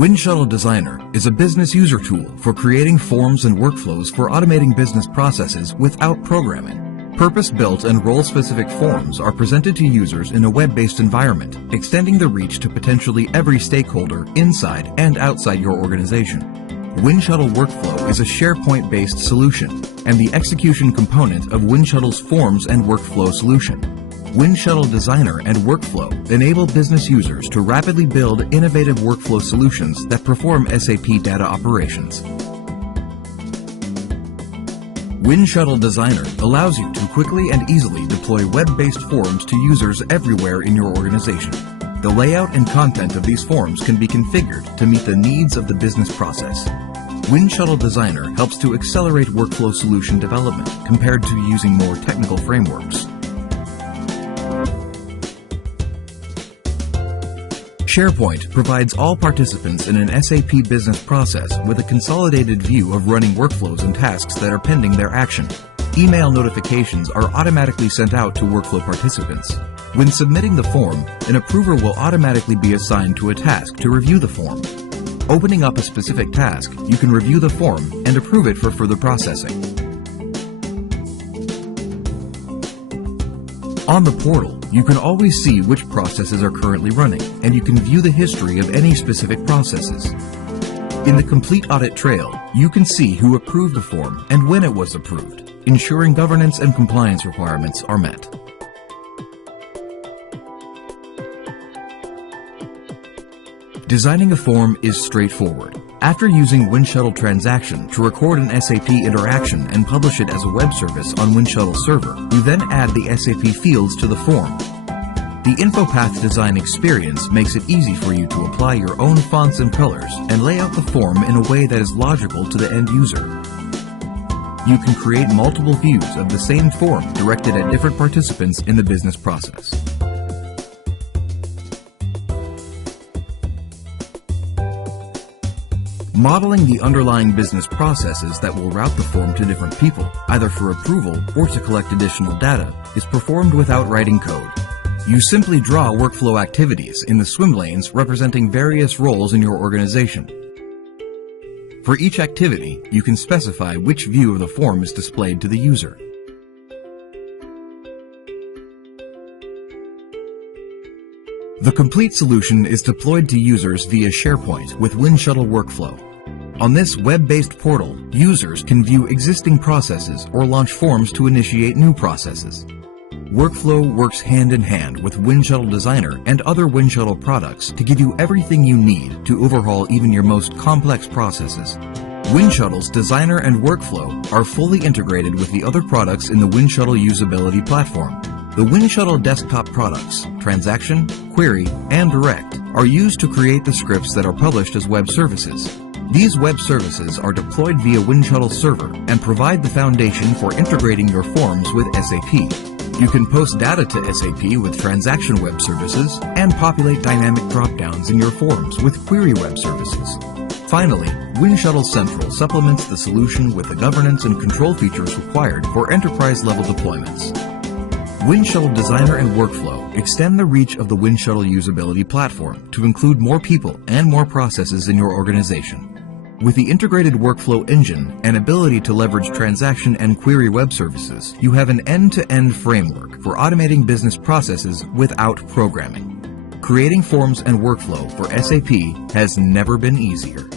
Winshuttle Designer is a business user tool for creating forms and workflows for automating business processes without programming. Purpose-built and role-specific forms are presented to users in a web-based environment, extending the reach to potentially every stakeholder inside and outside your organization. Winshuttle Workflow is a SharePoint-based solution and the execution component of Winshuttle's Forms and Workflow solution. Winshuttle Designer and Workflow enable business users to rapidly build innovative workflow solutions that perform SAP data operations. Winshuttle Designer allows you to quickly and easily deploy web-based forms to users everywhere in your organization. The layout and content of these forms can be configured to meet the needs of the business process. Winshuttle Designer helps to accelerate workflow solution development compared to using more technical frameworks. SharePoint provides all participants in an SAP business process with a consolidated view of running workflows and tasks that are pending their action. Email notifications are automatically sent out to workflow participants. When submitting the form, an approver will automatically be assigned to a task to review the form. Opening up a specific task, you can review the form and approve it for further processing. On the portal, you can always see which processes are currently running, and you can view the history of any specific processes. In the Complete Audit Trail, you can see who approved the form and when it was approved, ensuring governance and compliance requirements are met. Designing a form is straightforward. After using Winshuttle Transaction to record an SAP interaction and publish it as a web service on Winshuttle Server, you then add the SAP fields to the form. The InfoPath design experience makes it easy for you to apply your own fonts and colors and lay out the form in a way that is logical to the end user. You can create multiple views of the same form directed at different participants in the business process. Modeling the underlying business processes that will route the form to different people, either for approval or to collect additional data, is performed without writing code. You simply draw workflow activities in the swim lanes representing various roles in your organization. For each activity, you can specify which view of the form is displayed to the user. The complete solution is deployed to users via SharePoint with Winshuttle Workflow. On this web-based portal, users can view existing processes or launch forms to initiate new processes. Workflow works hand in hand with Winshuttle Designer and other Winshuttle products to give you everything you need to overhaul even your most complex processes. Winshuttle's Designer and Workflow are fully integrated with the other products in the Winshuttle usability platform. The Winshuttle desktop products, Transaction, Query, and Direct, are used to create the scripts that are published as web services. These web services are deployed via Winshuttle Server and provide the foundation for integrating your forms with SAP. You can post data to SAP with Transaction Web Services and populate dynamic drop-downs in your forms with Query Web Services. Finally, Winshuttle Central supplements the solution with the governance and control features required for enterprise-level deployments. Winshuttle Designer and Workflow extend the reach of the Winshuttle usability platform to include more people and more processes in your organization. With the integrated workflow engine and ability to leverage transaction and query web services, you have an end-to-end framework for automating business processes without programming. Creating forms and workflow for SAP has never been easier.